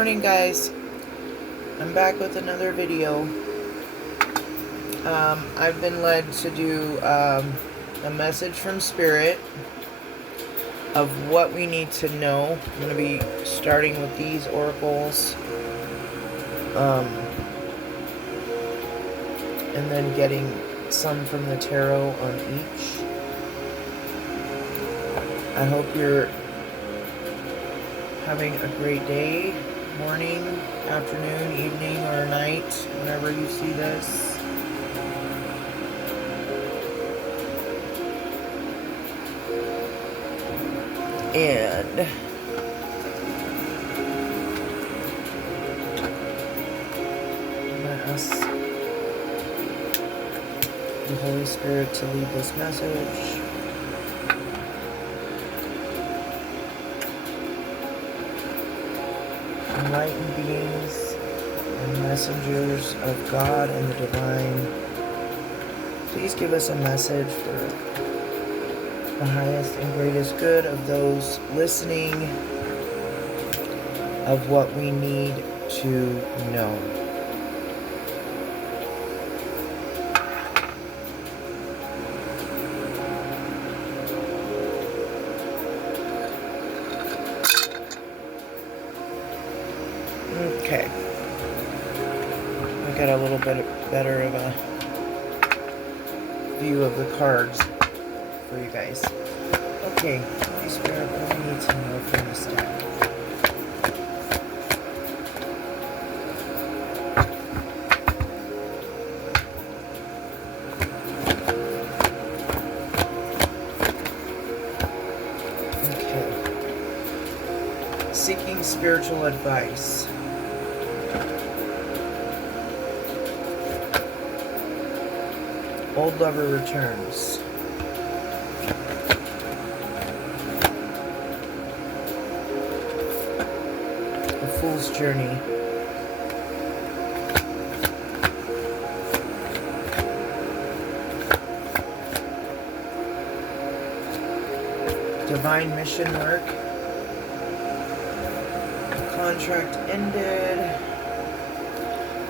Morning, guys. I'm back with another video. I've been led to do a message from Spirit of what we need to know. I'm going to be starting with these oracles. And then getting some from the tarot on each. I hope you're having a great day, morning, afternoon, evening, or night, whenever you see this. And let us, the Holy Spirit, to lead this message. Enlightened beings and messengers of God and the divine, please give us a message for the highest and greatest good of those listening, of what we need to know. Okay, I got a little bit better of a view of the cards for you guys. Okay, Holy Spirit, what do we need to know from this deck? Okay. Seeking spiritual advice. Old lover returns. A fool's journey. Divine mission work. The contract ended.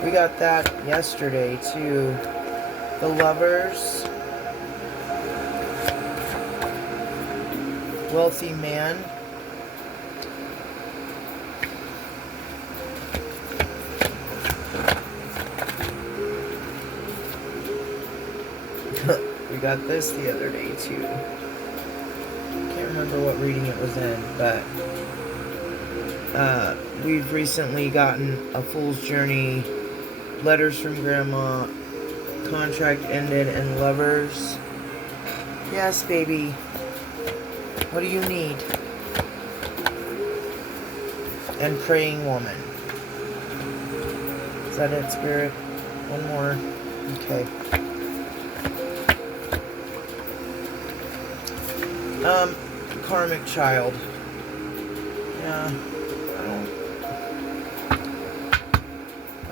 We got that yesterday too. The lovers, wealthy man, we got this the other day too. Can't remember what reading it was in, but we've recently gotten a fool's journey, letters from grandma, contract ended, and lovers. Yes, baby. What do you need? And praying woman. Is that it, Spirit? One more. Okay. Karmic child. Yeah. I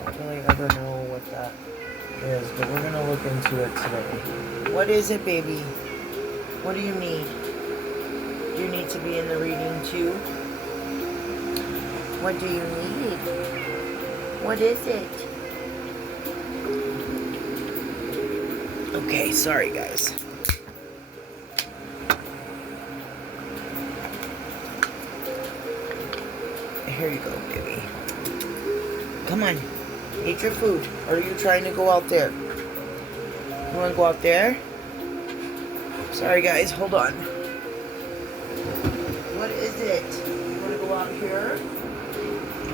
don't really ever know what that is, but we're going to look into it today. What is it, baby? What do you need? Do you need to be in the reading too? What do you need? What is it? Okay, sorry guys. Here you go, baby. Come on. Eat your food. Or are you trying to go out there? You want to go out there? Sorry, guys. Hold on. What is it? You want to go out here?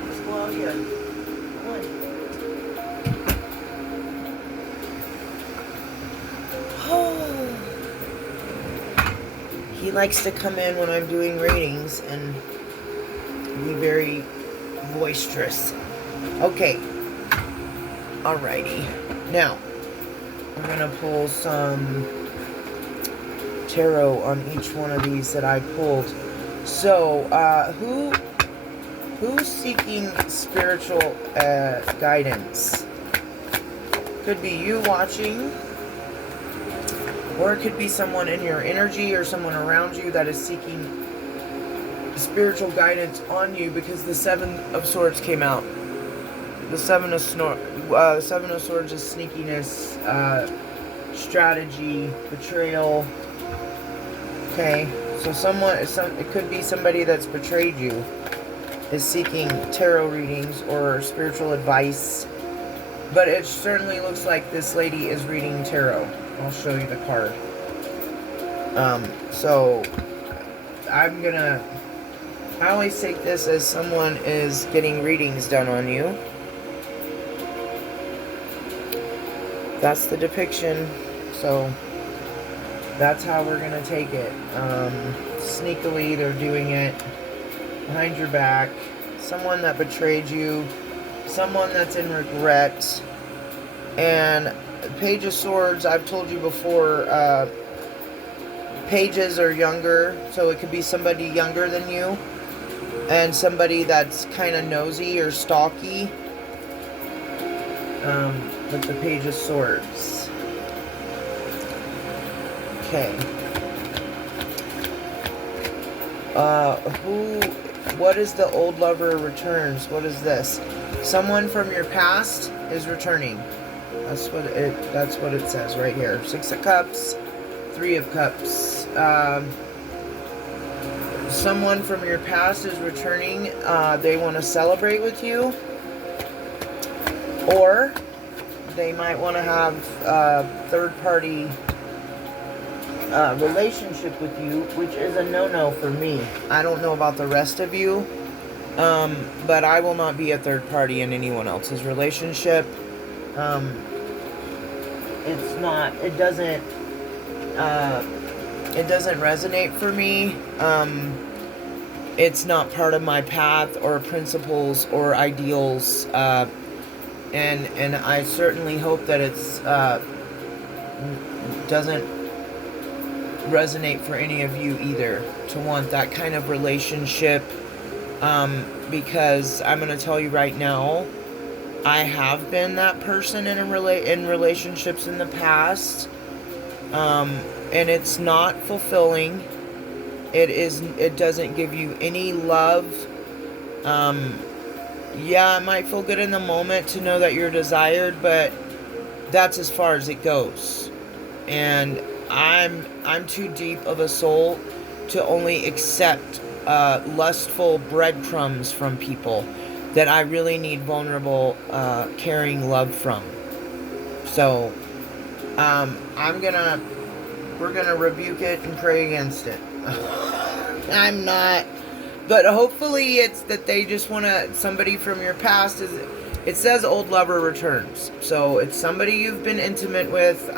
Let's go out here. Come on. Oh. He likes to come in when I'm doing readings and be very boisterous. Okay. Alrighty. Now, I'm going to pull some tarot on each one of these that I pulled. So, who's seeking spiritual guidance? Could be you watching, or it could be someone in your energy or someone around you that is seeking spiritual guidance on you, because the Seven of Swords came out. The Seven of Swords is sneakiness, strategy, betrayal. Okay, so it could be somebody that's betrayed you, is seeking tarot readings or spiritual advice. But it certainly looks like this lady is reading tarot. I'll show you the card. So I always take this as someone is getting readings done on you. That's the depiction. So that's how we're going to take it. Sneakily, they're doing it behind your back. Someone that betrayed you. Someone that's in regret. And Page of Swords, I've told you before, pages are younger, so it could be somebody younger than you, and somebody that's kind of nosy or stalky, with the Page of Swords. Okay. What is the old lover returns? What is this? Someone from your past is returning. That's what it says right here. 6 of Cups, 3 of Cups. Someone from your past is returning. They want to celebrate with you. Or they might want to have a third-party relationship with you, which is a no-no for me. I don't know about the rest of you, but I will not be a third party in anyone else's relationship. It doesn't resonate for me. It's not part of my path or principles or ideals, and I certainly hope that it's doesn't resonate for any of you either, to want that kind of relationship, because I'm going to tell you right now, I have been that person in relationships in the past, and it's not fulfilling. It doesn't give you any love. Yeah, it might feel good in the moment to know that you're desired, but that's as far as it goes. And I'm too deep of a soul to only accept lustful breadcrumbs from people that I really need vulnerable, caring love from. So, we're gonna rebuke it and pray against it. I'm not, but hopefully it's that they just want somebody from your past. It says old lover returns, so it's somebody you've been intimate with,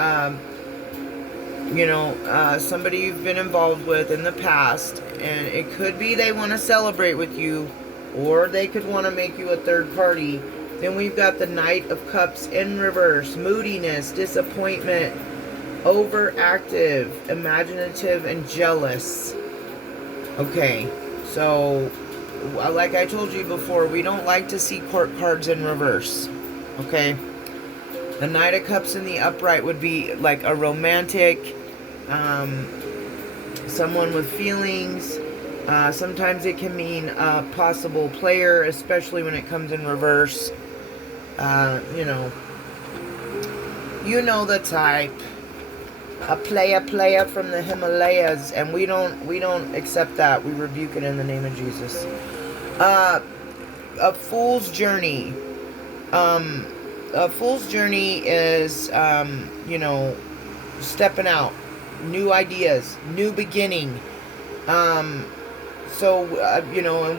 somebody you've been involved with in the past, and it could be they want to celebrate with you, or they could want to make you a third party. Then we've got the Knight of Cups in reverse, moodiness, disappointment, overactive, imaginative, and jealous. Okay, so like I told you before, we don't like to see court cards in reverse. Okay, the Knight of Cups in the upright would be like a romantic, someone with feelings. Sometimes it can mean a possible player, especially when it comes in reverse. You know the type. A player from the Himalayas, and we don't accept that. We rebuke it in the name of Jesus. A fool's journey. A fool's journey is, stepping out, new ideas, new beginning. And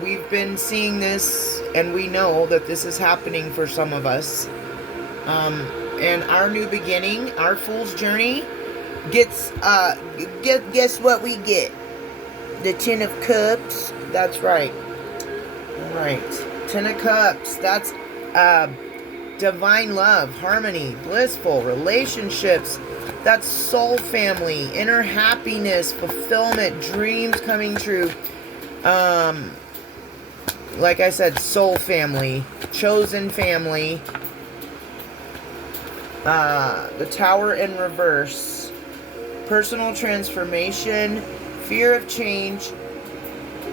we've been seeing this, and we know that this is happening for some of us. And our new beginning, our fool's journey, gets, guess what we get? The Ten of Cups. That's right. Alright. Ten of Cups. That's, divine love, harmony, blissful relationships. That's soul family, inner happiness, fulfillment, dreams coming true. Like I said, soul family, chosen family. The Tower in reverse. Personal transformation, fear of change,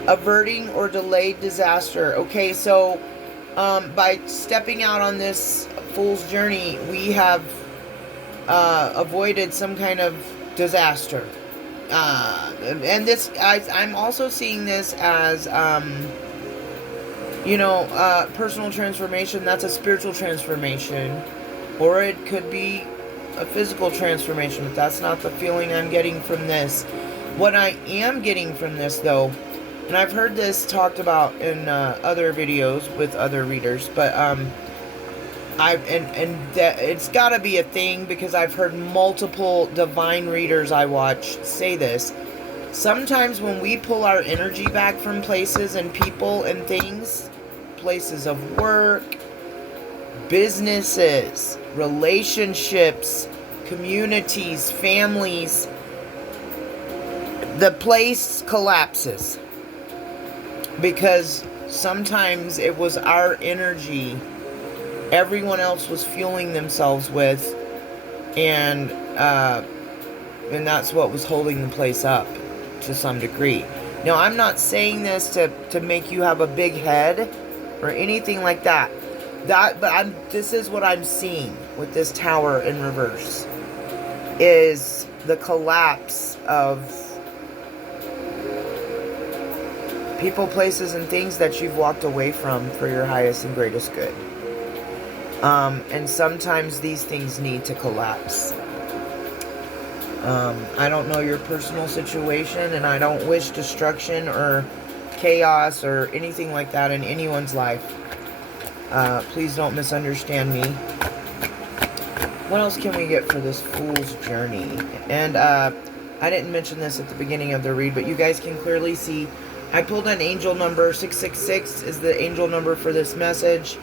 averting or delayed disaster. Okay, so by stepping out on this fool's journey, we have avoided some kind of disaster. And this, I'm also seeing this as, personal transformation. That's a spiritual transformation, or it could be a physical transformation, but that's not the feeling I'm getting from this. What I am getting from this, though, and I've heard this talked about in other videos with other readers, but it's got to be a thing, because I've heard multiple divine readers I watch say this. Sometimes when we pull our energy back from places and people and things, places of work, businesses, relationships, communities, families, the place collapses. Because sometimes it was our energy everyone else was fueling themselves with, and that's what was holding the place up to some degree. Now, I'm not saying this to make you have a big head or anything like that. This is what I'm seeing with this tower in reverse, is the collapse of people, places, and things that you've walked away from for your highest and greatest good. And sometimes these things need to collapse. I don't know your personal situation, and I don't wish destruction or chaos or anything like that in anyone's life. Please don't misunderstand me. What else can we get for this fool's journey? And I didn't mention this at the beginning of the read, but you guys can clearly see I pulled an angel number. 666 is the angel number for this message.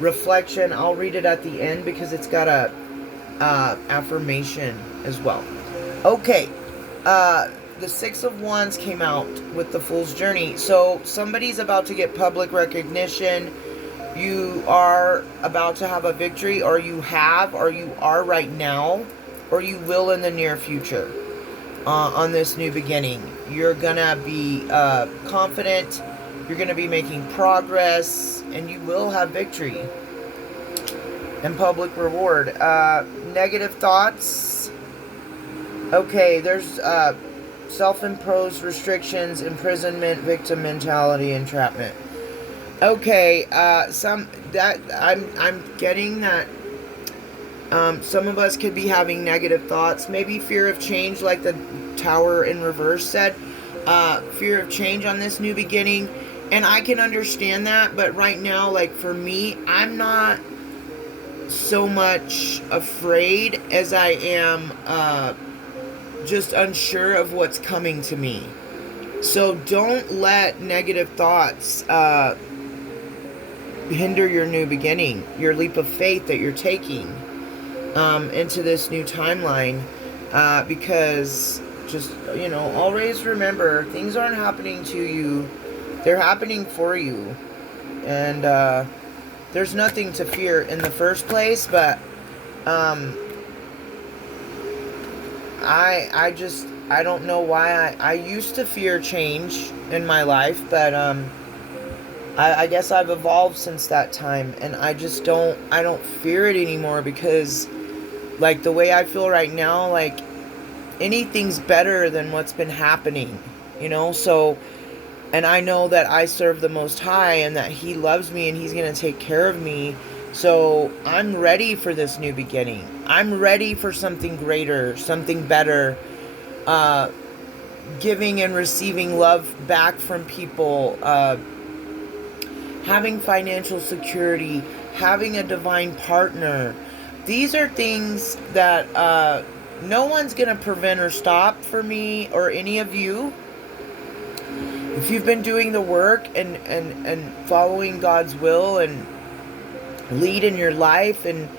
Reflection, I'll read it at the end because it's got a affirmation as well. Okay, the Six of Wands came out with the Fool's Journey. So somebody's about to get public recognition. You are about to have a victory, or you have, or you are right now, or you will in the near future on this new beginning. You're gonna be confident. You're going to be making progress, and you will have victory and public reward. Negative thoughts. Okay, there's self-imposed restrictions, imprisonment, victim mentality, entrapment. Okay, I'm getting that some of us could be having negative thoughts. Maybe fear of change, like the Tower in reverse said. Fear of change on this new beginning. And I can understand that, but right now, like for me, I'm not so much afraid as I am just unsure of what's coming to me. So don't let negative thoughts hinder your new beginning, your leap of faith that you're taking into this new timeline, because just, always remember, things aren't happening to you. They're happening for you, and there's nothing to fear in the first place, but I don't know why I used to fear change in my life, but I guess I've evolved since that time, and I don't fear it anymore, because like the way I feel right now, like anything's better than what's been happening, so. And I know that I serve the Most High, and that He loves me, and He's going to take care of me. So I'm ready for this new beginning. I'm ready for something greater, something better. Giving and receiving love back from people. Having financial security. Having a divine partner. These are things that no one's going to prevent or stop for me or any of you. If you've been doing the work and following God's will and lead in your life and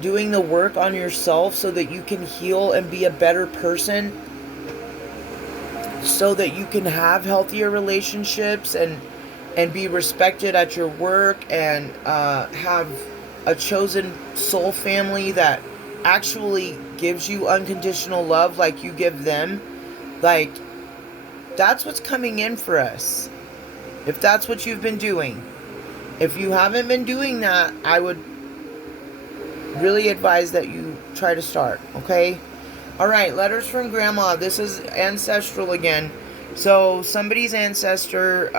doing the work on yourself so that you can heal and be a better person, so that you can have healthier relationships and be respected at your work, and have a chosen soul family that actually gives you unconditional love like you give them, like That's what's coming in for us. If that's what you've been doing. If you haven't been doing that, I would really advise that you try to start, okay? All right, letters from Grandma. This is ancestral again. So somebody's ancestor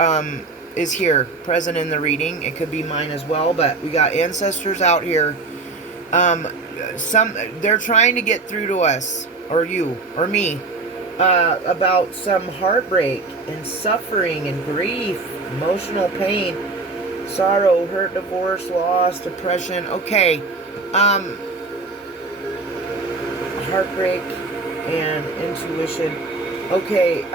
is here, present in the reading. It could be mine as well, but we got ancestors out here. They're trying to get through to us, or you, or me, about some heartbreak and suffering and grief, emotional pain, sorrow, hurt, divorce, loss, depression. Okay. Heartbreak and intuition. Okay,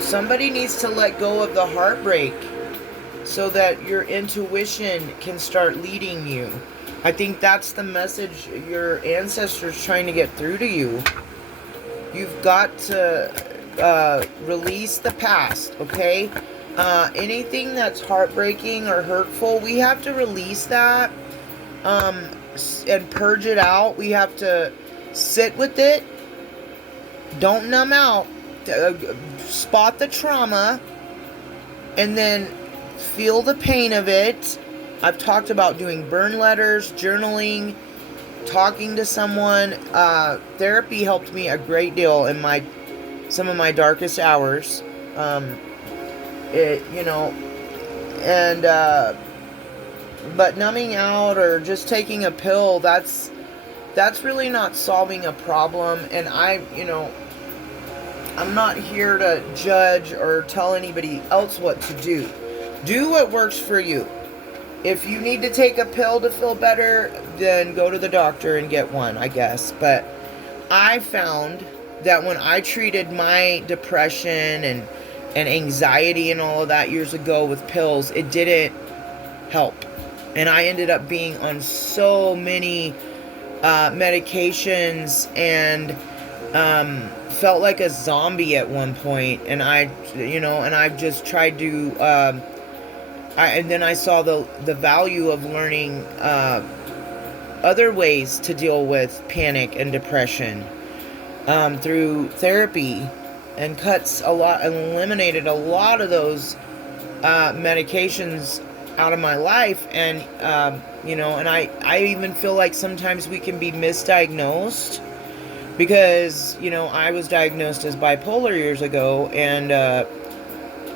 somebody needs to let go of the heartbreak so that your intuition can start leading you. I think that's the message your ancestors trying to get through to you. You've got to release the past, okay? Anything that's heartbreaking or hurtful, we have to release that and purge it out. We have to sit with it. Don't numb out. Spot the trauma and then feel the pain of it. I've talked about doing burn letters, journaling, talking to someone. Therapy helped me a great deal in some of my darkest hours. But numbing out or just taking a pill, that's really not solving a problem. And I'm not here to judge or tell anybody else what to do. Do what works for you. If you need to take a pill to feel better, then go to the doctor and get one, I guess. But I found that when I treated my depression and anxiety and all of that years ago with pills, it didn't help. And I ended up being on so many medications and felt like a zombie at one point. And I've just tried to and then I saw the value of learning other ways to deal with panic and depression through therapy, and eliminated a lot of those medications out of my life. And and I even feel like sometimes we can be misdiagnosed, because I was diagnosed as bipolar years ago, and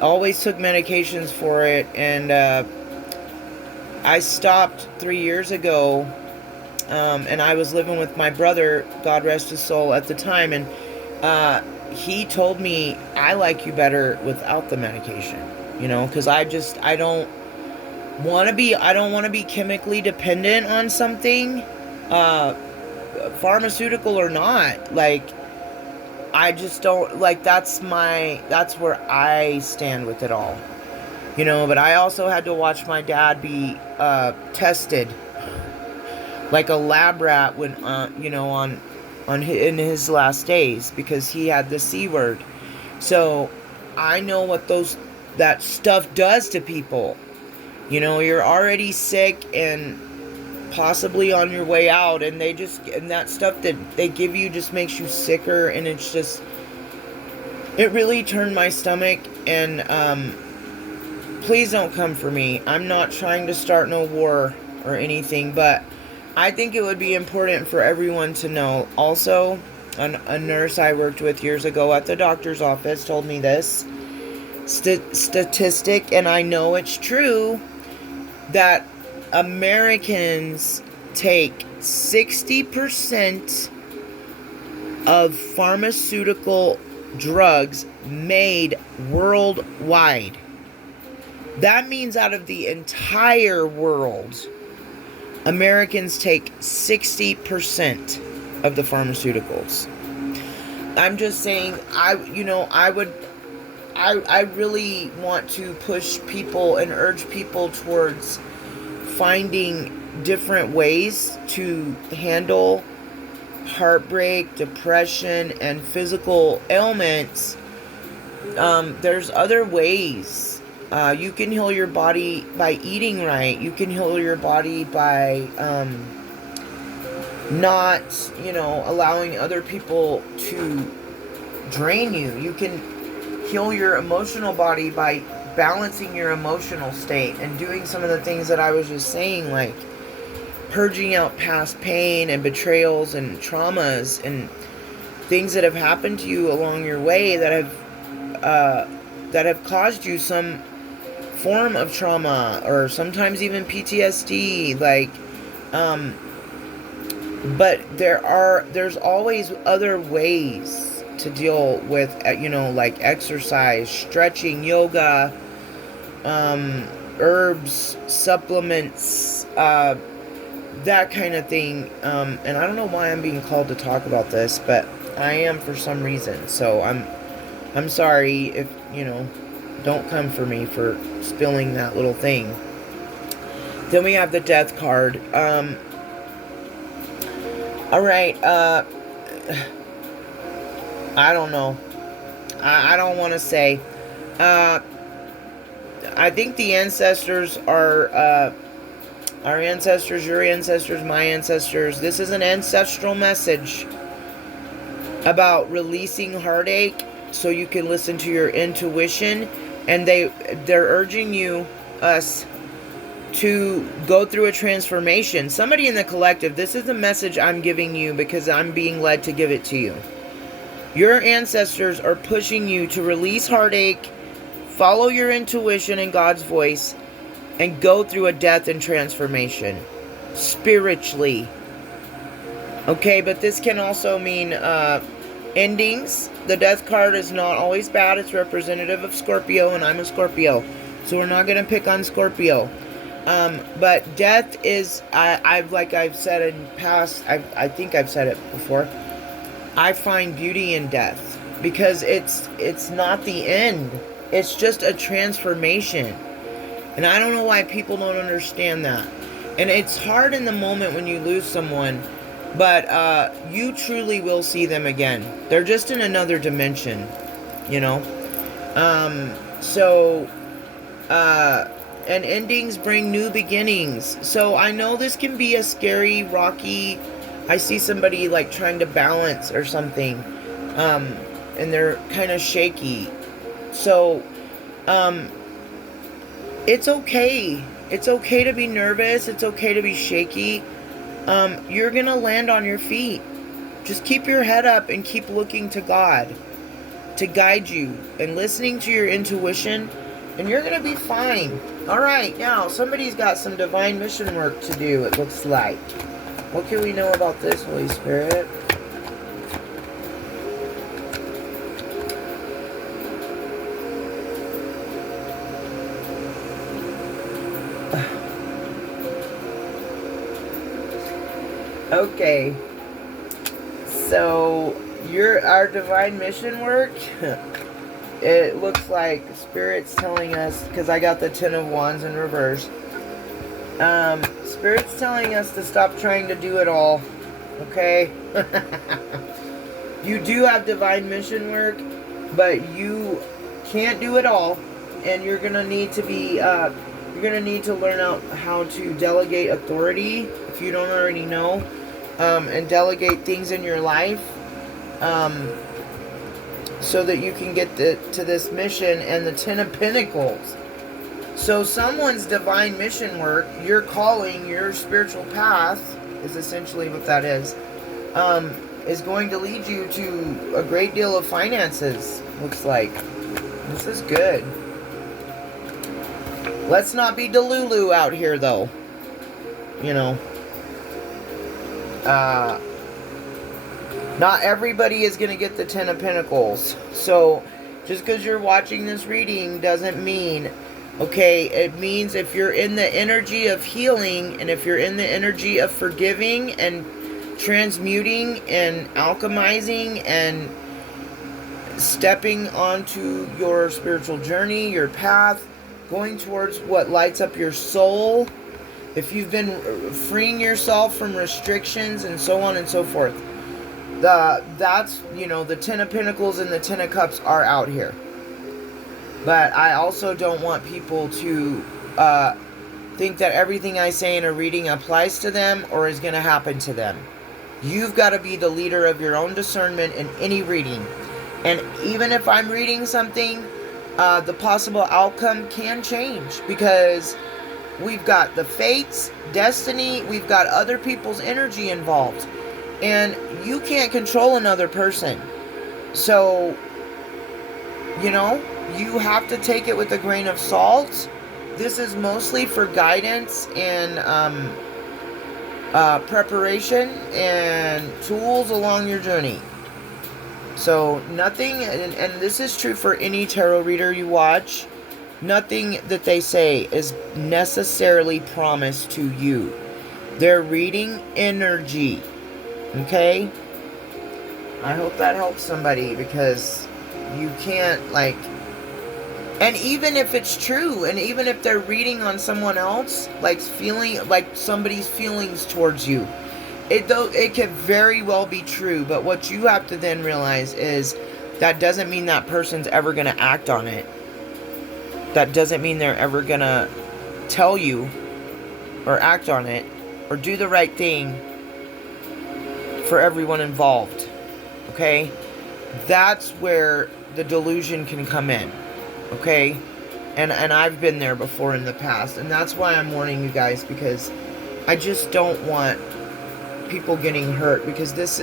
always took medications for it, and I stopped 3 years ago, and I was living with my brother, God rest his soul, at the time, and he told me, I like you better without the medication, because I don't want to be chemically dependent on something, pharmaceutical or not. Like, I just don't, like, that's where I stand with it all, but I also had to watch my dad be tested like a lab rat when in his last days, because he had the C word. So I know what that stuff does to people. You're already sick and possibly on your way out, and that stuff that they give you just makes you sicker, and it really turned my stomach. And please don't come for me. I'm not trying to start no war or anything, but I think it would be important for everyone to know. Also, a nurse I worked with years ago at the doctor's office told me this statistic, and I know it's true, that Americans take 60% of pharmaceutical drugs made worldwide. That means out of the entire world, Americans take 60% of the pharmaceuticals. I'm just saying, I really want to push people and urge people towards finding different ways to handle heartbreak, depression, and physical ailments. There's other ways. You can heal your body by eating right. You can heal your body by not, allowing other people to drain you. You can heal your emotional body by balancing your emotional state and doing some of the things that I was just saying, like purging out past pain and betrayals and traumas and things that have happened to you along your way that have caused you some form of trauma or sometimes even PTSD. But there's always other ways to deal with, like exercise, stretching, yoga, herbs, supplements, that kind of thing. And I don't know why I'm being called to talk about this, but I am for some reason. So I'm sorry if, don't come for me for spilling that little thing. Then we have the death card. Alright, I don't know. I don't want to say. I think the ancestors are, our ancestors, your ancestors, my ancestors. This is an ancestral message about releasing heartache so you can listen to your intuition. And they're urging us to go through a transformation. Somebody in the collective, this is the message I'm giving you because I'm being led to give it to you. Your ancestors are pushing you to release heartache, follow your intuition and God's voice, and go through a death and transformation spiritually. Okay, but this can also mean endings. The death card is not always bad. It's representative of Scorpio, and I'm a Scorpio, so we're not going to pick on Scorpio. But death is, like I've said in past, I think I've said it before, I find beauty in death because it's not the end. It's just a transformation. And I don't know why people don't understand that. And it's hard in the moment when you lose someone, but you truly will see them again. They're just in another dimension, and endings bring new beginnings. So I know this can be a scary, rocky. I see somebody like trying to balance or something, and they're kind of shaky. So, it's okay. It's okay to be nervous. It's okay to be shaky. You're going to land on your feet. Just keep your head up and keep looking to God to guide you and listening to your intuition, and you're going to be fine. All right, now somebody's got some divine mission work to do, it looks like. What can we know about this, Holy Spirit? Okay, so our divine mission work, it looks like Spirit's telling us, because I got the Ten of Wands in reverse, Spirit's telling us to stop trying to do it all, okay? You do have divine mission work, but you can't do it all, and you're going to need to be, you're going to need to learn out how to delegate authority, if you don't already know, and delegate things in your life, so that you can get to this mission and the Ten of Pentacles. So someone's divine mission work, your calling, your spiritual path, is essentially what that is going to lead you to a great deal of finances, looks like. This is good. Let's not be Delulu out here, though. Not everybody is going to get the Ten of Pentacles. So, just because you're watching this reading doesn't mean, okay, it means if you're in the energy of healing, and if you're in the energy of forgiving and transmuting and alchemizing and stepping onto your spiritual journey, your path, going towards what lights up your soul, if you've been freeing yourself from restrictions and so on and so forth, that's, the Ten of Pentacles and the Ten of Cups are out here. But I also don't want people to think that everything I say in a reading applies to them or is going to happen to them. You've got to be the leader of your own discernment in any reading. And even if I'm reading something, the possible outcome can change, because we've got the fates, destiny, we've got other people's energy involved. And you can't control another person. So, you have to take it with a grain of salt. This is mostly for guidance and preparation and tools along your journey. So nothing, and this is true for any tarot reader you watch, nothing that they say is necessarily promised to you. They're reading energy. Okay? I hope that helps somebody, because you can't, and even if it's true, and even if they're reading on someone else, feeling like somebody's feelings towards you, it could very well be true. But what you have to then realize is that doesn't mean that person's ever going to act on it. That doesn't mean they're ever going to tell you or act on it or do the right thing for everyone involved. Okay? That's where the delusion can come in. Okay? And I've been there before in the past. And that's why I'm warning you guys, because I just don't want people getting hurt, because this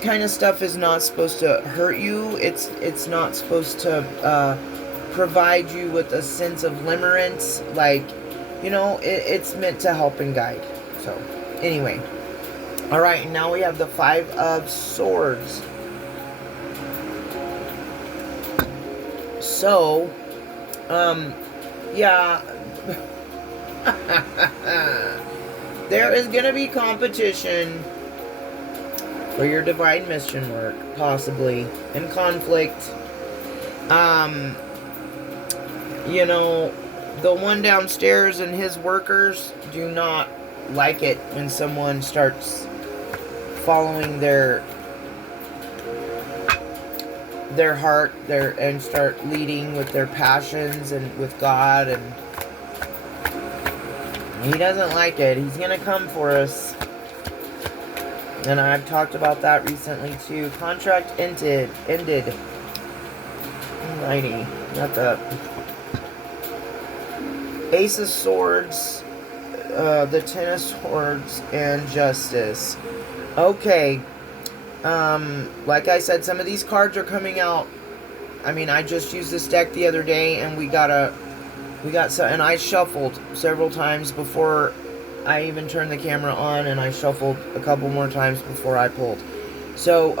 kind of stuff is not supposed to hurt you. It's not supposed to provide you with a sense of limerence. It's meant to help and guide. So, anyway. Alright, now we have the Five of Swords. So, yeah. There is going to be competition for your divine mission work, possibly, and conflict. The one downstairs and his workers do not like it when someone starts following their heart, and start leading with their passions and with God, and he doesn't like it. He's gonna come for us, and I've talked about that recently too. Contract ended. Alrighty, got the Ace of Swords, the Ten of Swords, and Justice. Okay. Like I said, some of these cards are coming out. I mean, I just used this deck the other day, and and I shuffled several times before I even turned the camera on, and I shuffled a couple more times before I pulled. So,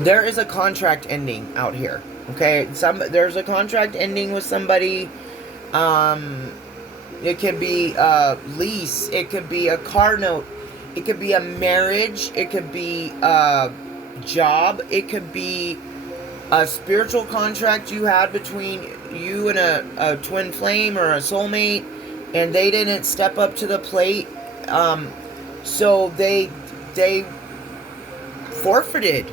there is a contract ending out here. Okay, there's a contract ending with somebody. It could be a lease. It could be a car note. It could be a marriage. It could be a job. It could be a spiritual contract you had between you and a twin flame or a soulmate, and they didn't step up to the plate. So they forfeited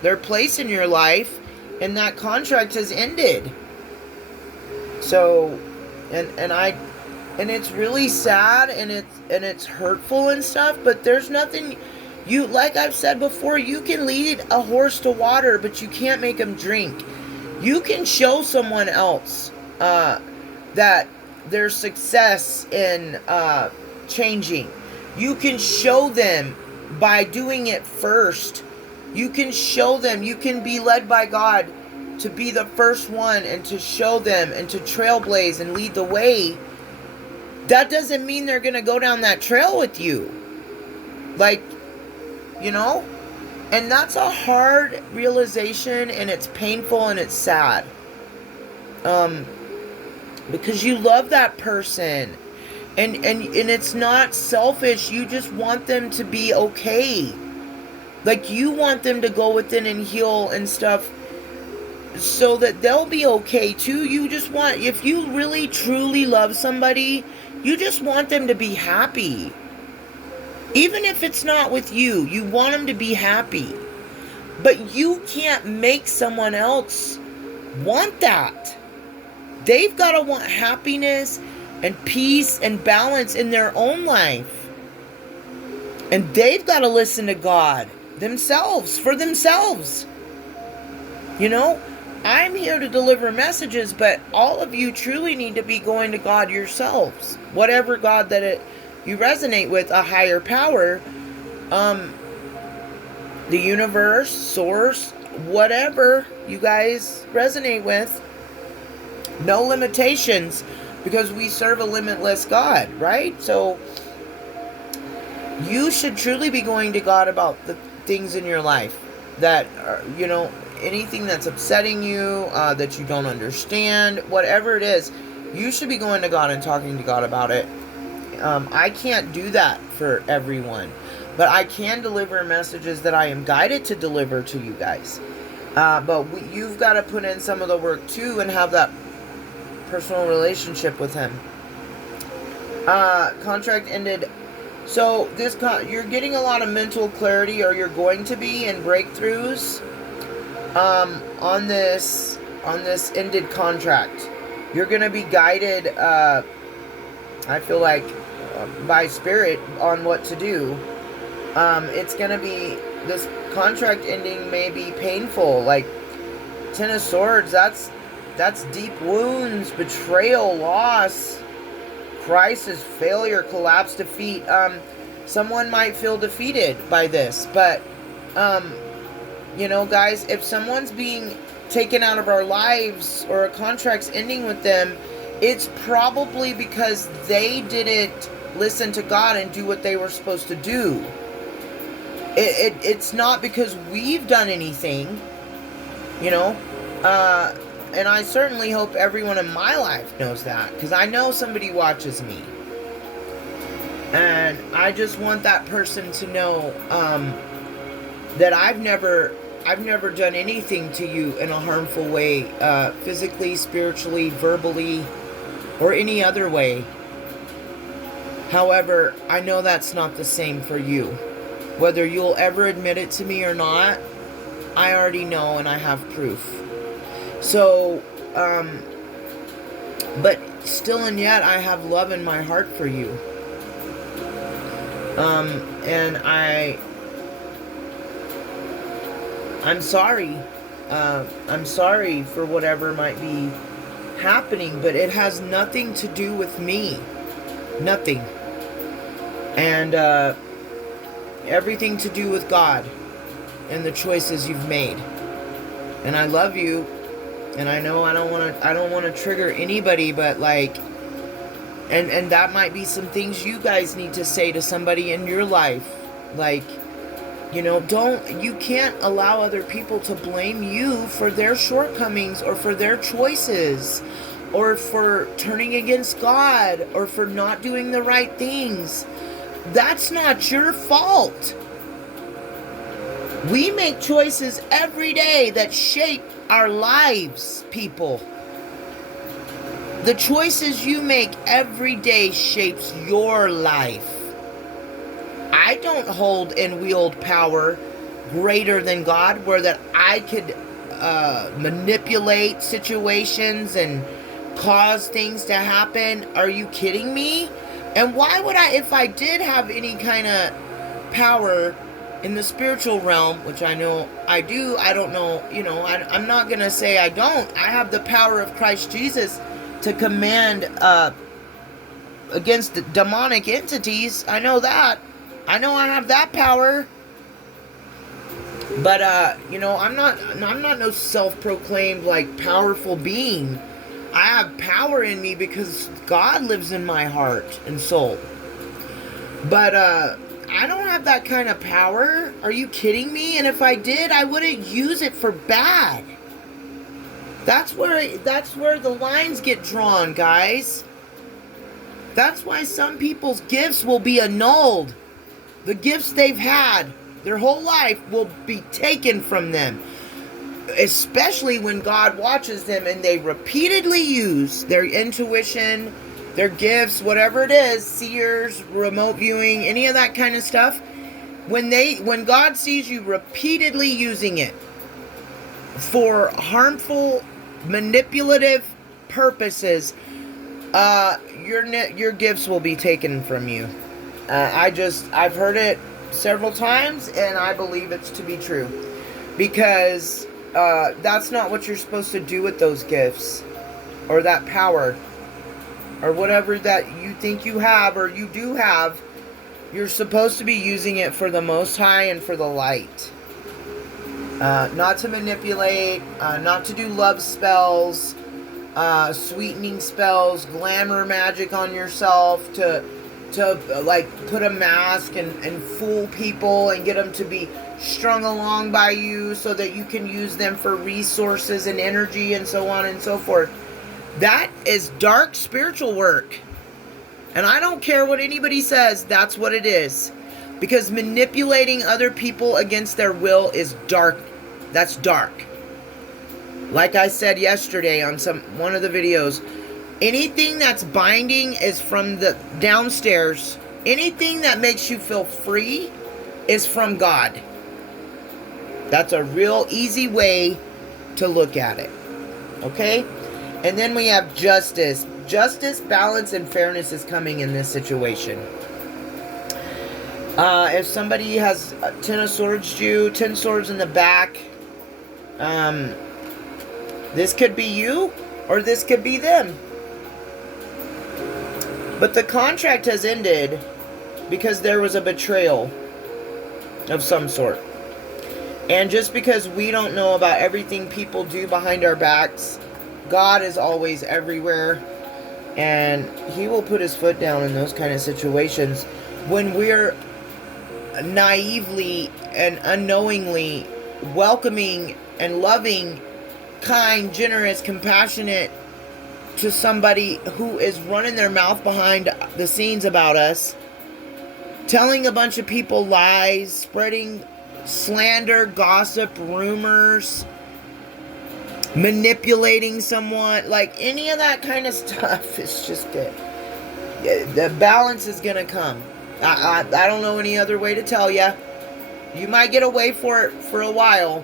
their place in your life, and that contract has ended. So, and it's really sad, and it's hurtful and stuff, but there's nothing, like I've said before, you can lead a horse to water, but you can't make him drink. You can show someone else that there's success in changing. You can show them by doing it first. You can show them, you can be led by God to be the first one, and to show them, and to trailblaze and lead the way. That doesn't mean they're going to go down that trail with you. And that's a hard realization, and it's painful, and it's sad. Because you love that person. And it's not selfish. You just want them to be okay. You want them to go within and heal and stuff, so that they'll be okay too. You just want, if you really truly love somebody, you just want them to be happy. Even if it's not with you, you want them to be happy. But you can't make someone else want that. They've got to want happiness and peace and balance in their own life. And they've got to listen to God themselves, for themselves. You know, I'm here to deliver messages, but all of you truly need to be going to God yourselves. Whatever God that you resonate with, a higher power, the universe, source, whatever you guys resonate with. No limitations, because we serve a limitless God, right? So you should truly be going to God about the things in your life that are, anything that's upsetting you, that you don't understand, whatever it is, you should be going to God and talking to God about it. I can't do that for everyone, but I can deliver messages that I am guided to deliver to you guys. But you've got to put in some of the work too and have that personal relationship with Him. Contract ended. So you're getting a lot of mental clarity, or you're going to be, and breakthroughs on this ended contract. You're going to be guided, I feel like, by Spirit on what to do. It's going to be, this contract ending may be painful, like Ten of Swords. That's deep wounds, betrayal, loss, crisis, failure, collapse, defeat. Someone might feel defeated by this, but guys, if someone's being taken out of our lives or a contract's ending with them, it's probably because they didn't listen to God and do what they were supposed to do. It's not because we've done anything, and I certainly hope everyone in my life knows that, because I know somebody watches me. And I just want that person to know that I've never done anything to you in a harmful way, physically, spiritually, verbally, or any other way. However, I know that's not the same for you. Whether you'll ever admit it to me or not, I already know, and I have proof. So, but still and yet, I have love in my heart for you. And I'm sorry. I'm sorry for whatever might be happening, but it has nothing to do with me. Nothing. And, everything to do with God and the choices you've made. And I love you. And I know I don't want to trigger anybody, but and that might be some things you guys need to say to somebody in your life. You can't allow other people to blame you for their shortcomings, or for their choices, or for turning against God, or for not doing the right things. That's not your fault. We make choices every day that shape our lives, people. The choices you make every day shapes your life. I don't hold and wield power greater than God, where that I could manipulate situations and cause things to happen. Are you kidding me? And why would I, if I did have any kind of power in the spiritual realm, which I know I do, I don't know, I'm not going to say I don't. I have the power of Christ Jesus to command against demonic entities. I know that. I know I have that power. But, I'm not no self-proclaimed, powerful being. I have power in me because God lives in my heart and soul. But, I don't have that kind of power. Are you kidding me? And if I did, I wouldn't use it for bad. That's where the lines get drawn, guys. That's why some people's gifts will be annulled. The gifts they've had their whole life will be taken from them. Especially when God watches them and they repeatedly use their intuition, their gifts, whatever it is, seers, remote viewing, any of that kind of stuff. When God sees you repeatedly using it for harmful, manipulative purposes, your gifts will be taken from you. I've heard it several times, and I believe it's to be true. Because that's not what you're supposed to do with those gifts, or that power, or whatever that you think you have, or you do have. You're supposed to be using it for the Most High and for the light. Not to manipulate, not to do love spells, sweetening spells, glamour magic on yourself, to like put a mask and fool people and get them to be strung along by you so that you can use them for resources and energy and so on and so forth. That is dark spiritual work. And I don't care what anybody says, that's what it is. Because manipulating other people against their will is dark. That's dark. Like I said yesterday on one of the videos, anything that's binding is from the downstairs. Anything that makes you feel free is from God. That's a real easy way to look at it. Okay? And then we have justice. Justice, balance, and fairness is coming in this situation. If somebody has 10 of swords, 10 swords in the back, this could be you, or this could be them. But the contract has ended because there was a betrayal of some sort. And just because we don't know about everything people do behind our backs, God is always everywhere. And He will put His foot down in those kind of situations when we're naively and unknowingly welcoming and loving, kind, generous, compassionate to somebody who is running their mouth behind the scenes about us, telling a bunch of people lies, spreading slander, gossip, rumors, manipulating someone, like any of that kind of stuff. It's just the balance is gonna come. I don't know any other way to tell you. You might get away for it for a while,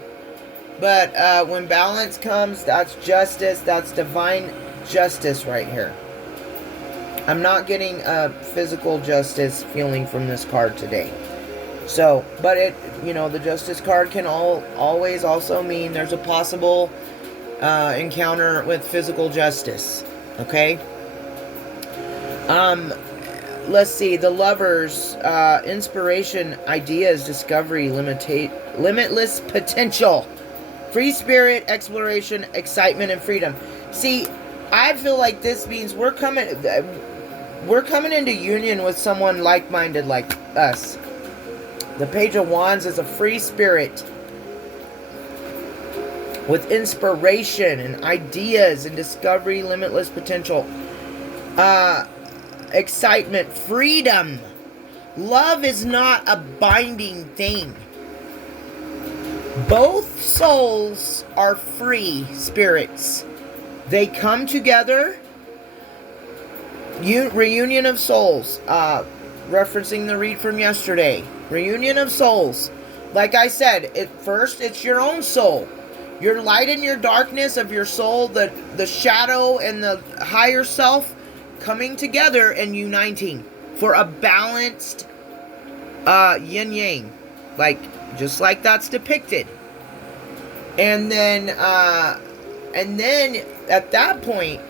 but when balance comes, that's justice. That's divine justice right here. I'm not getting a physical justice feeling from this card today. So, but the justice card can always also mean there's a possible encounter with physical justice. Okay? Let's see. The Lovers, inspiration, ideas, discovery, limitless potential, free spirit, exploration, excitement, and freedom. See, I feel like this means we're coming into union with someone like-minded like us. The Page of Wands is a free spirit with inspiration and ideas and discovery, limitless potential, excitement, freedom. Love is not a binding thing. Both souls are free spirits. They come together. Reunion of souls. Referencing the read from yesterday. Reunion of souls. Like I said, first it's your own soul. Your light and your darkness of your soul, the shadow and the higher self coming together and uniting for a balanced yin-yang. Just like that's depicted. And then at that point,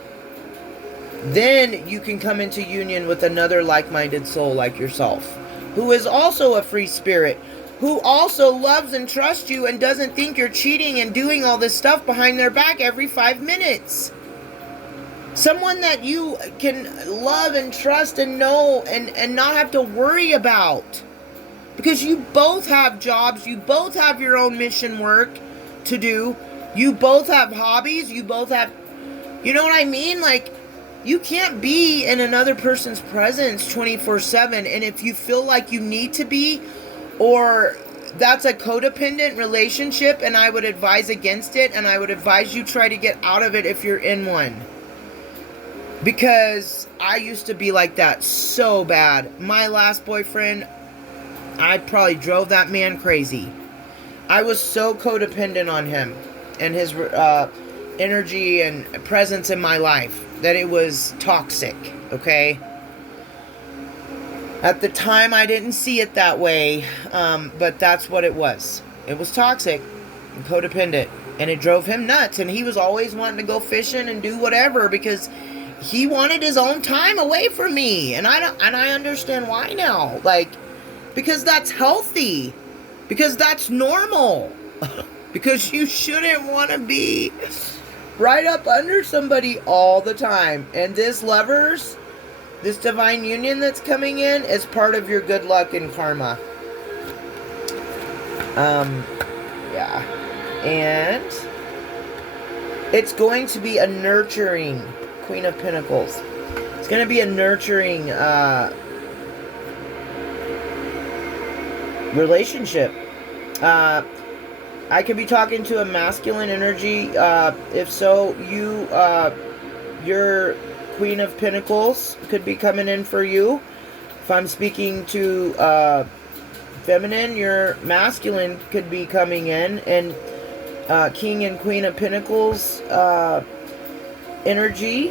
then you can come into union with another like-minded soul like yourself, who is also a free spirit, who also loves and trusts you and doesn't think you're cheating and doing all this stuff behind their back every 5 minutes. Someone that you can love and trust and know and not have to worry about. Because you both have jobs, you both have your own mission work to do, you both have hobbies, you both have, you know what I mean? Like, you can't be in another person's presence 24/7, and if you feel like you need to be, or that's a codependent relationship, and I would advise against it, and I would advise you try to get out of it if you're in one. Because I used to be like that so bad. My last boyfriend, I probably drove that man crazy. I was so codependent on him and his energy and presence in my life that it was toxic, okay? At the time, I didn't see it that way, but that's what it was. It was toxic and codependent, and it drove him nuts. And he was always wanting to go fishing and do whatever because he wanted his own time away from me. And I understand why now. Like, because that's healthy, because that's normal, because you shouldn't want to be right up under somebody all the time. And this lovers. This divine union that's coming in is part of your good luck and karma. Yeah. And it's going to be a nurturing Queen of Pentacles. It's going to be a nurturing relationship. I could be talking to a masculine energy. If so, you're Queen of Pentacles could be coming in for you. If I'm speaking to feminine, your masculine could be coming in. And King and Queen of Pentacles energy,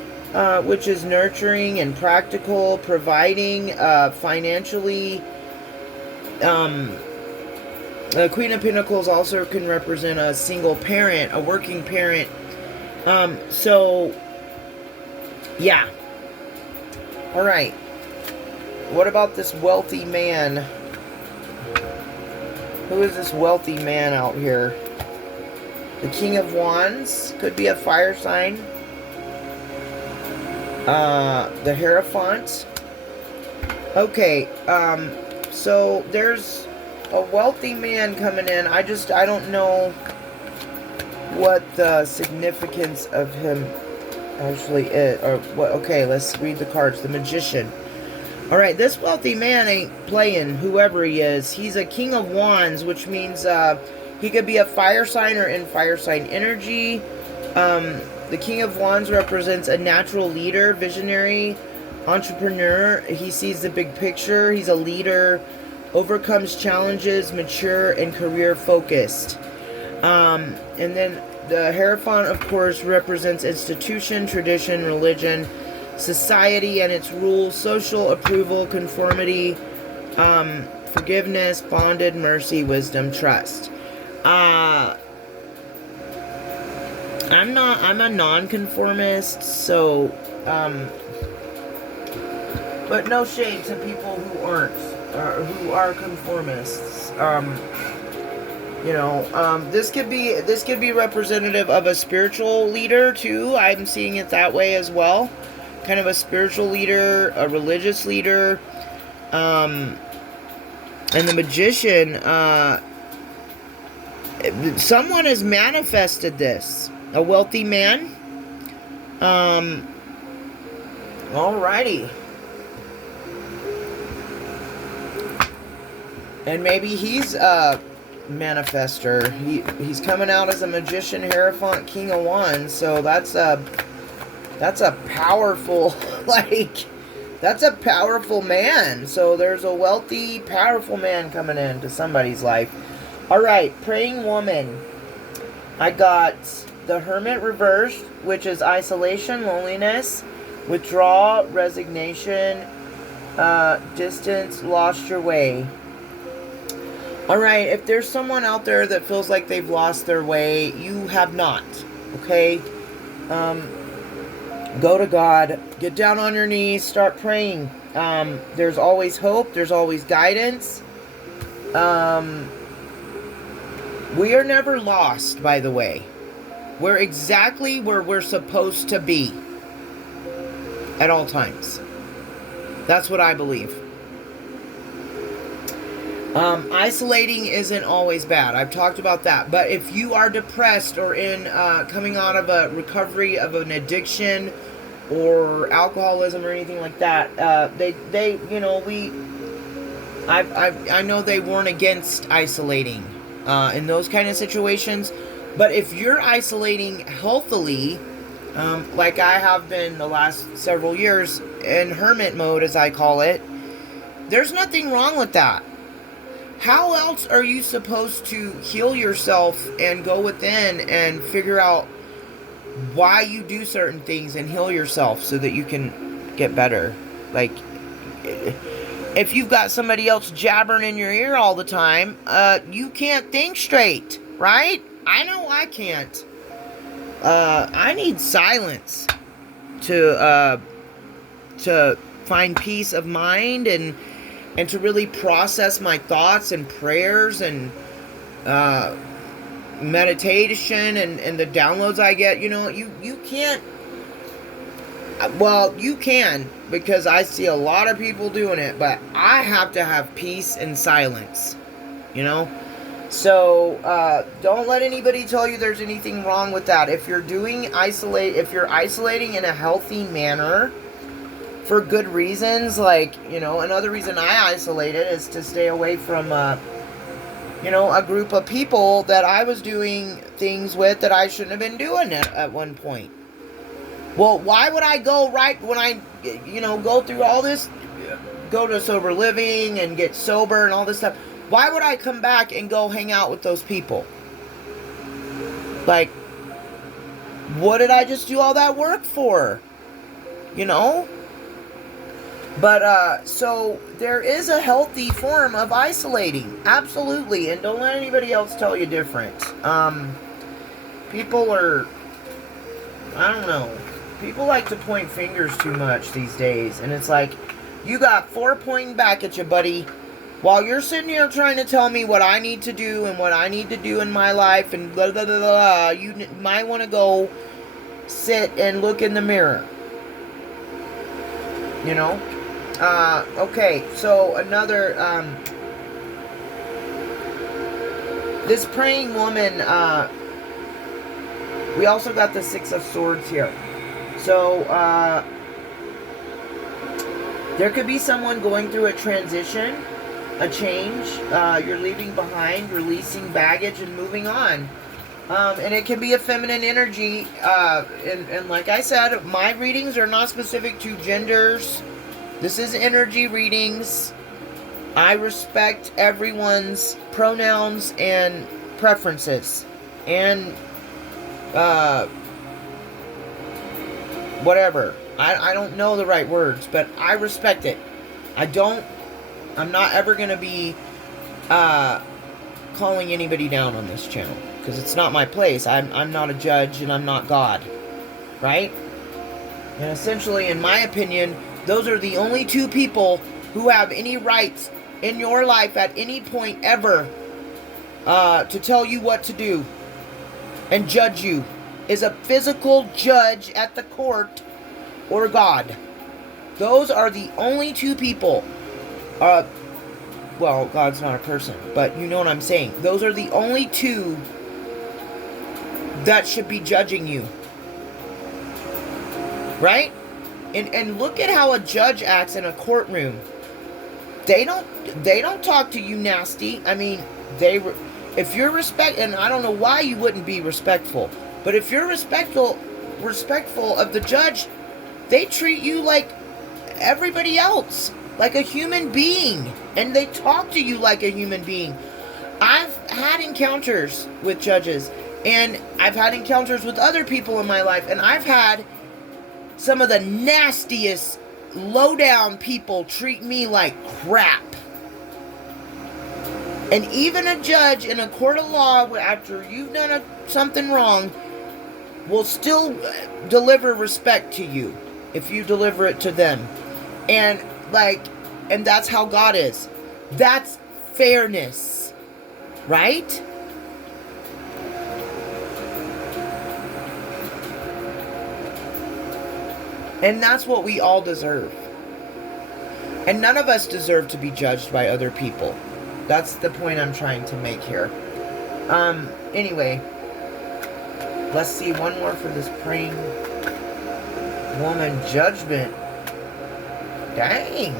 which is nurturing and practical, providing financially. The Queen of Pentacles also can represent a single parent, a working parent. So yeah. Alright. What about this wealthy man? Who is this wealthy man out here? The King of Wands. Could be a fire sign. The Hierophant. Okay. So there's a wealthy man coming in. I don't know what the significance of him actually is, or what. Okay, let's read the cards. The Magician. All right, this wealthy man ain't playing, whoever he is. He's a King of Wands, which means he could be a fire sign or in fire sign energy. The King of Wands represents a natural leader, visionary, entrepreneur. He sees the big picture. He's a leader, overcomes challenges, mature, and career focused. And then the Hierophant, of course, represents institution, tradition, religion, society and its rules, social approval, conformity, forgiveness, bonded, mercy, wisdom, trust. I'm a nonconformist, so, but no shade to people who aren't, or who are conformists. This could be representative of a spiritual leader too. I'm seeing it that way as well. Kind of a spiritual leader, a religious leader. And the Magician, someone has manifested this. A wealthy man. Alrighty. And maybe he's a manifester. He's coming out as a Magician, Hierophant, King of Wands. So that's a powerful, that's a powerful man. So there's a wealthy, powerful man coming into somebody's life. Alright, Praying Woman. I got the Hermit reversed, which is isolation, loneliness, withdrawal, resignation, distance, lost your way. Alright, if there's someone out there that feels like they've lost their way, you have not. Okay? Go to God. Get down on your knees. Start praying. There's always hope. There's always guidance. We are never lost, by the way. We're exactly where we're supposed to be at all times. That's what I believe. Isolating isn't always bad. I've talked about that. But if you are depressed or in coming out of a recovery of an addiction or alcoholism or anything like that, I know they weren't against isolating in those kind of situations. But if you're isolating healthily, like I have been the last several years in hermit mode, as I call it, there's nothing wrong with that. How else are you supposed to heal yourself and go within and figure out why you do certain things and heal yourself so that you can get better? if you've got somebody else jabbering in your ear all the time, you can't think straight, right? I know I can't. I need silence to find peace of mind and to really process my thoughts and prayers and meditation and the downloads I get. You know, you can't. Well, you can, because I see a lot of people doing it, but I have to have peace and silence, you know? So, don't let anybody tell you there's anything wrong with that. If you're if you're isolating in a healthy manner, for good reasons, like, you know, another reason I isolated is to stay away from, you know, a group of people that I was doing things with that I shouldn't have been doing at one point. Well, why would I go right when I, you know, go through all this, go to sober living and get sober and all this stuff? Why would I come back and go hang out with those people? Like, what did I just do all that work for? You know? But, so, there is a healthy form of isolating. Absolutely. And don't let anybody else tell you different. People are, I don't know. People like to point fingers too much these days. And it's like, you got 4 pointing back at you, buddy. While you're sitting here trying to tell me what I need to do and what I need to do in my life and blah, blah, blah, blah, you might want to go sit and look in the mirror. You know? Okay, so another, this praying woman, we also got the Six of Swords here. So, there could be someone going through a transition, a change. You're leaving behind, releasing baggage, and moving on. And it can be a feminine energy. And like I said, my readings are not specific to genders. This is energy readings. I respect everyone's pronouns and preferences. And, whatever. I don't know the right words, but I respect it. I'm not ever going to be calling anybody down on this channel, because it's not my place. I'm not a judge and I'm not God, right? And essentially, in my opinion, those are the only two people who have any rights in your life at any point ever to tell you what to do and judge you. Is a physical judge at the court or God. Those are the only two people. Well, God's not a person, but you know what I'm saying. Those are the only two that should be judging you. Right? And look at how a judge acts in a courtroom. They don't talk to you nasty. I mean, if you're and I don't know why you wouldn't be respectful. But if you're respectful of the judge, they treat you like everybody else, like a human being, and they talk to you like a human being. I've had encounters with judges, and I've had encounters with other people in my life, and I've had some of the nastiest, low-down people treat me like crap. And even a judge in a court of law, after you've done something wrong, will still deliver respect to you if you deliver it to them. And that's how God is. That's fairness, right? And that's what we all deserve. And none of us deserve to be judged by other people. That's the point I'm trying to make here. Anyway, let's see one more for this praying woman. Judgment. Dang.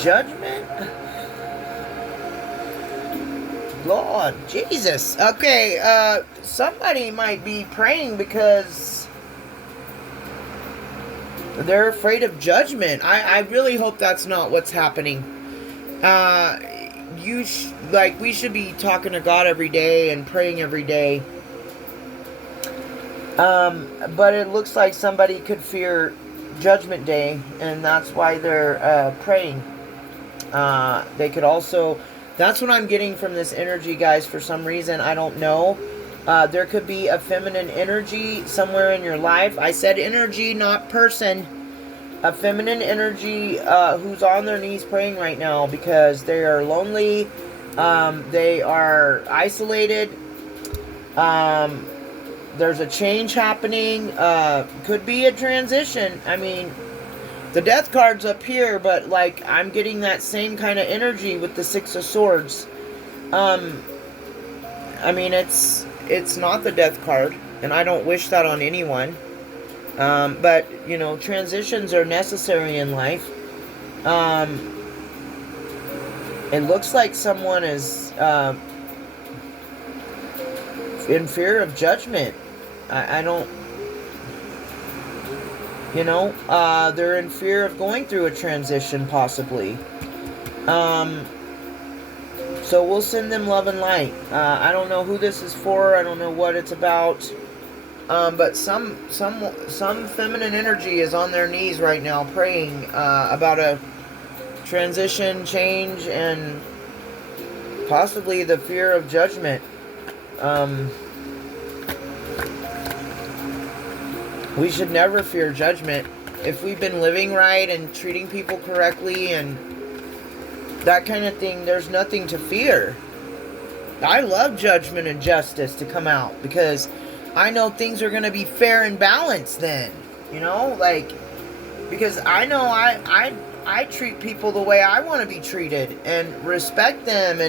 Judgment? Lord Jesus. Okay, somebody might be praying because they're afraid of judgment. I really hope that's not what's happening. We should be talking to God every day and praying every day. But it looks like somebody could fear Judgment Day, and that's why they're praying. They could also, that's what I'm getting from this energy, guys, for some reason. I don't know. There could be a feminine energy somewhere in your life. I said energy, not person. A feminine energy who's on their knees praying right now because they are lonely. They are isolated. There's a change happening. Could be a transition. I mean, the death card's up here, but like I'm getting that same kind of energy with the Six of Swords. I mean, it's not the death card, and I don't wish that on anyone. But you know, transitions are necessary in life. It looks like someone is in fear of judgment. I don't, you know, they're in fear of going through a transition, possibly. So we'll send them love and light. I don't know who this is for. I don't know what it's about. But some feminine energy is on their knees right now praying about a transition, change, and possibly the fear of judgment. We should never fear judgment. If we've been living right and treating people correctly and that kind of thing, there's nothing to fear. I love judgment and justice to come out because I know things are going to be fair and balanced then. You know, like, because I know I treat people the way I want to be treated and respect them,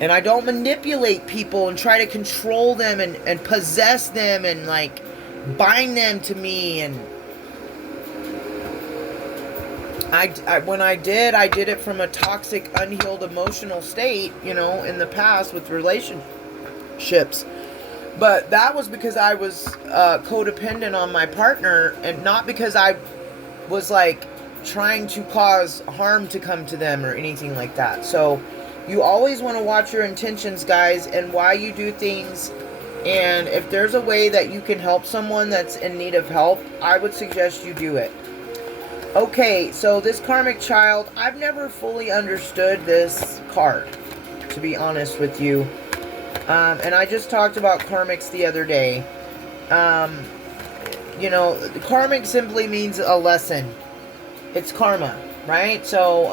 and I don't manipulate people and try to control them and possess them and like bind them to me. And when I did it from a toxic, unhealed emotional state, you know, in the past with relationships. But that was because I was codependent on my partner, and not because I was like trying to cause harm to come to them or anything like that. So you always want to watch your intentions, guys, and why you do things. And if there's a way that you can help someone that's in need of help, I would suggest you do it. Okay, so this karmic child, I've never fully understood this card, to be honest with you. And I just talked about karmics the other day. You know, karmic simply means a lesson. It's karma, right? So,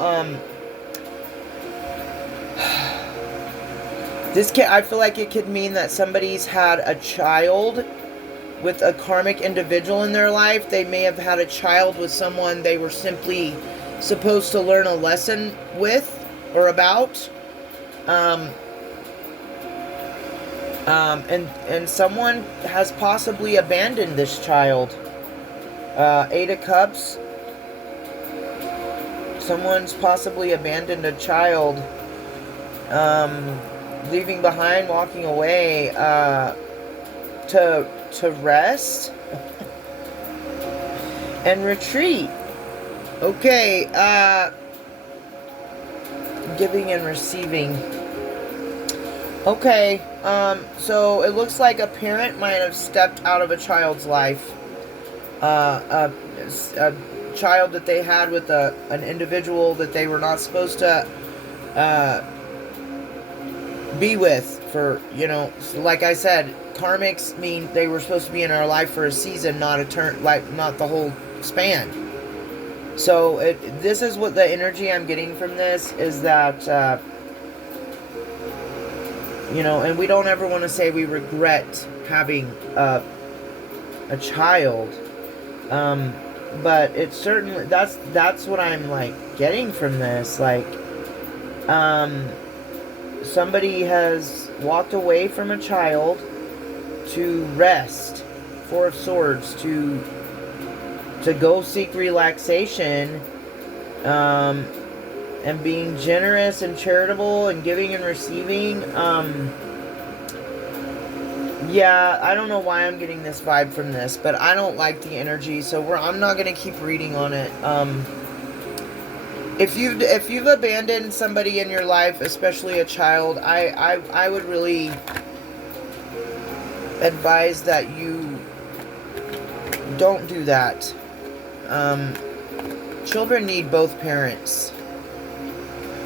I feel like it could mean that somebody's had a child with a karmic individual in their life. They may have had a child with someone they were simply supposed to learn a lesson with or about. And someone has possibly abandoned this child. Eight of Cups. Someone's possibly abandoned a child. Leaving behind, walking away, to rest and retreat. Okay, giving and receiving. Okay, so it looks like a parent might have stepped out of a child's life. A child that they had with an individual that they were not supposed to be with for, you know, like I said, karmics mean they were supposed to be in our life for a season, not a turn, like not the whole span. So this is what the energy I'm getting from this is that, you know, and we don't ever want to say we regret having a child, but it's certainly, that's what I'm like getting from this, like, somebody has walked away from a child to rest. Four of Swords, to go seek relaxation, and being generous and charitable and giving and receiving. Yeah, I don't know why I'm getting this vibe from this, but I don't like the energy, so I'm not going to keep reading on it. If you've abandoned somebody in your life, especially a child, I would really advise that you don't do that. Children need both parents.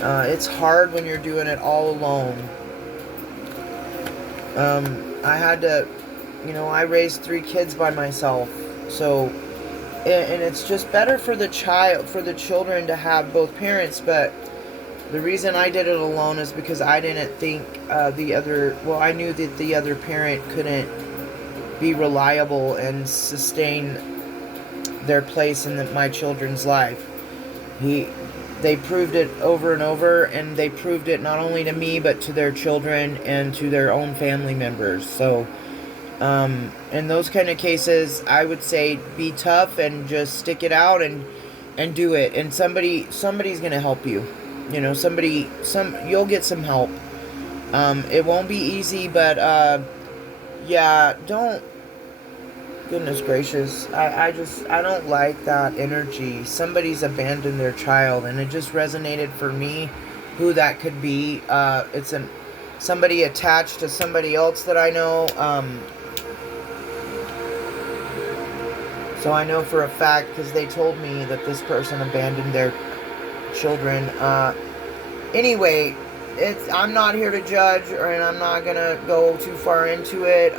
It's hard when you're doing it all alone. I had to, I raised 3 kids by myself. So, and it's just better for the children to have both parents. But the reason I did it alone is because I didn't think I knew that the other parent couldn't be reliable and sustain their place in my children's life. They proved it over and over, and they proved it not only to me, but to their children and to their own family members. So, in those kind of cases, I would say be tough and just stick it out and do it. And somebody's going to help you. You'll get some help. It won't be easy, but, goodness gracious, I don't like that energy. Somebody's abandoned their child, and it just resonated for me who that could be. It's somebody attached to somebody else that I know. So I know for a fact, because they told me that this person abandoned their children. Anyway, I'm not here to judge, and I'm not gonna go too far into it.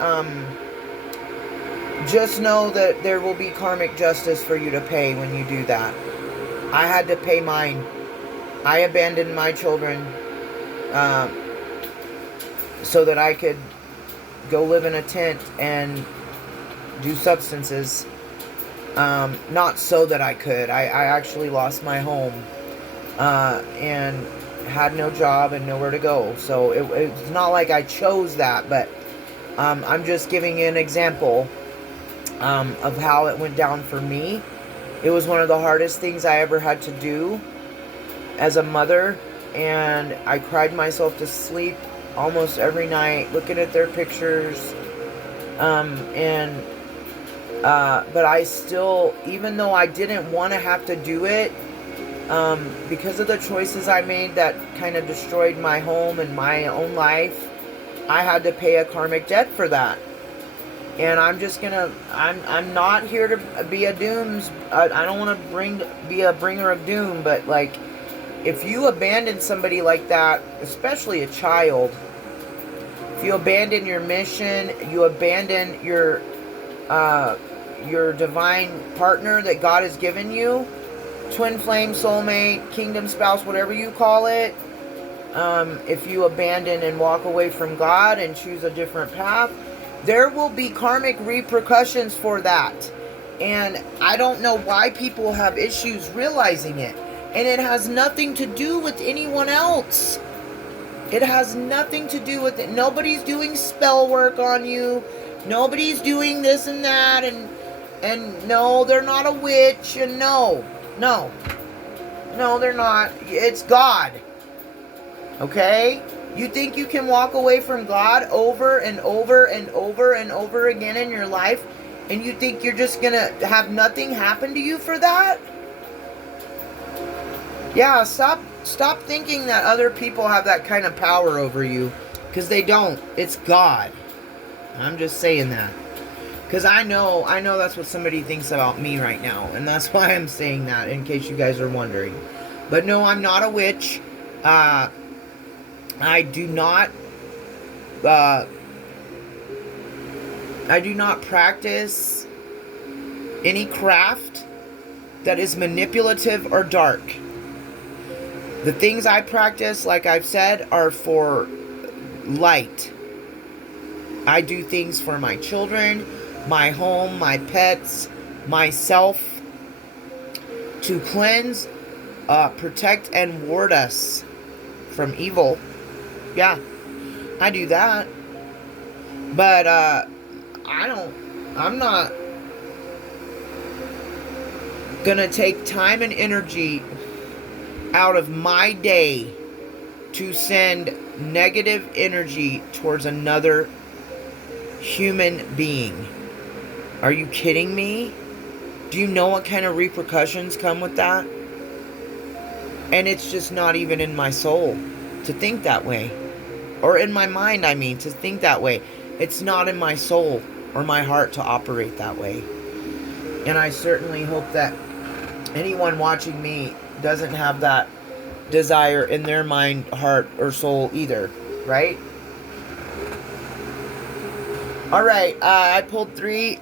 Just know that there will be karmic justice for you to pay when you do that. I had to pay mine. I abandoned my children so that I could go live in a tent and do substances. Not so that I could. I actually lost my home and had no job and nowhere to go. So it's not like I chose that, but I'm just giving you an example of how it went down for me. It was one of the hardest things I ever had to do as a mother, and I cried myself to sleep almost every night looking at their pictures. But I still, even though I didn't want to have to do it, because of the choices I made that kind of destroyed my home and my own life, I had to pay a karmic debt for that. And I'm not here to be a I don't want to be a bringer of doom, but like, if you abandon somebody like that, especially a child, if you abandon your mission, you abandon your divine partner that God has given you, twin flame, soulmate, kingdom spouse, whatever you call it, if you abandon and walk away from God and choose a different path, there will be karmic repercussions for that. And I don't know why people have issues realizing it. And it has nothing to do with anyone else. It has nothing to do with it. Nobody's doing spell work on you. Nobody's doing this and that. And no, they're not a witch. And no, they're not. It's God. Okay? You think you can walk away from God over and over and over and over again in your life, and you think you're just going to have nothing happen to you for that? Yeah, stop thinking that other people have that kind of power over you, because they don't. It's God. I'm just saying that. Because I know that's what somebody thinks about me right now, and that's why I'm saying that, in case you guys are wondering. But no, I'm not a witch. I do not practice any craft that is manipulative or dark. The things I practice, like I've said, are for light. I do things for my children, my home, my pets, myself, to cleanse, protect, and ward us from evil. Yeah, I do that. But I'm not gonna take time and energy out of my day to send negative energy towards another human being. Are you kidding me? Do you know what kind of repercussions come with that? And it's just not even in my soul to think that way. Or in my mind, to think that way. It's not in my soul or my heart to operate that way. And I certainly hope that anyone watching me doesn't have that desire in their mind, heart, or soul either, right? All right, I pulled three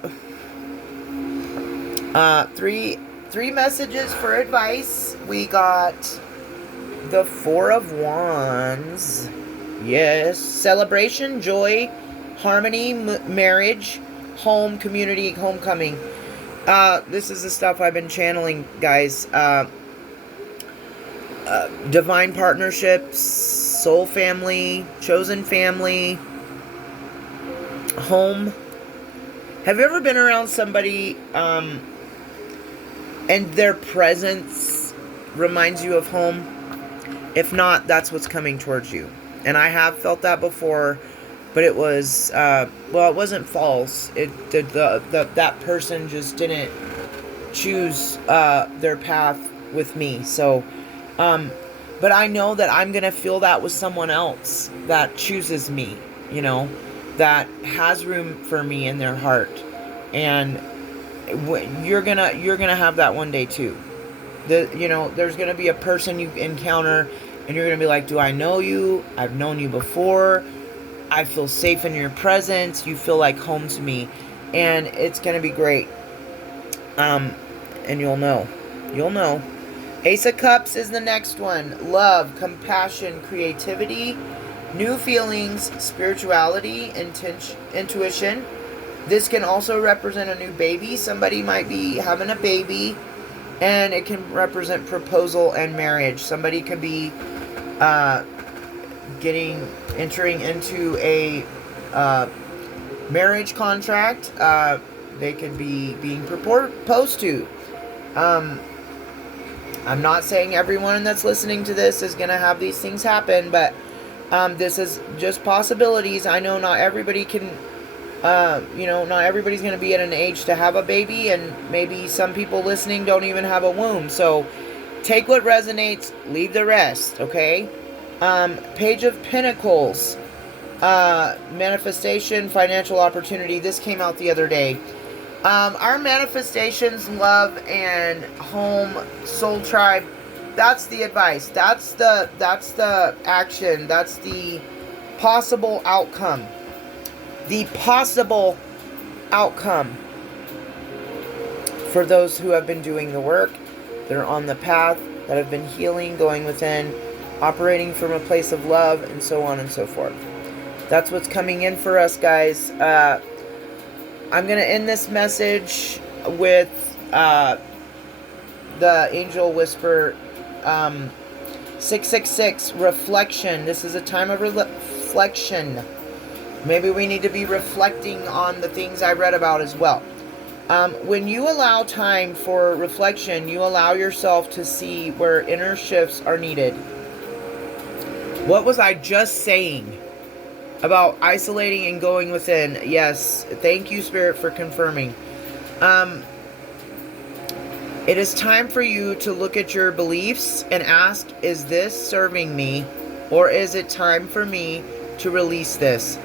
messages for advice. We got the Four of Wands. Yes, celebration, joy, harmony, marriage, home, community, homecoming. This is the stuff I've been channeling, guys. Divine partnerships, soul family, chosen family, home. Have you ever been around somebody and their presence reminds you of home? If not, that's what's coming towards you. And I have felt that before, but it was well, it wasn't false. That person just didn't choose their path with me. So but I know that I'm gonna feel that with someone else that chooses me, you know, that has room for me in their heart. And you're gonna have that one day too. There's gonna be a person you encounter and you're gonna be like, do I know you? I've known you before. I feel safe in your presence. You feel like home to me. And it's gonna be great. And you'll know. Ace of Cups is the next one. Love, compassion, creativity, new feelings, spirituality, intuition. This can also represent a new baby. Somebody might be having a baby, and it can represent proposal and marriage. Somebody could be entering into a marriage contract. They could be being proposed to. I'm not saying everyone that's listening to this is going to have these things happen, but this is just possibilities. I know not everybody can, not everybody's going to be at an age to have a baby, and maybe some people listening don't even have a womb. So take what resonates, leave the rest, okay? Page of Pentacles, manifestation, financial opportunity. This came out the other day. Our manifestations, love, and home, soul tribe, that's the advice. That's the action. That's the possible outcome. The possible outcome for those who have been doing the work, that are on the path, that have been healing, going within, operating from a place of love, and so on and so forth. That's what's coming in for us, guys. I'm going to end this message with the Angel Whisper 666, reflection. This is a time of reflection. Maybe we need to be reflecting on the things I read about as well. When you allow time for reflection, you allow yourself to see where inner shifts are needed. What was I just saying about isolating and going within? Yes, thank you, Spirit, for confirming. It is time for you to look at your beliefs and ask, is this serving me? Or is it time for me to release this?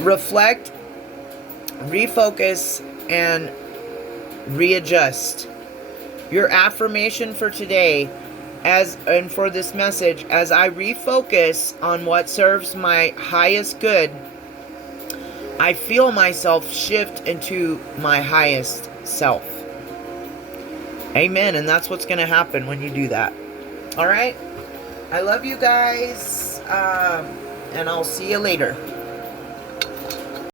Reflect, refocus, and readjust. Your affirmation for today, and for this message, as I refocus on what serves my highest good, I feel myself shift into my highest self. Amen. And that's what's going to happen when you do that. All right. I love you guys. And I'll see you later.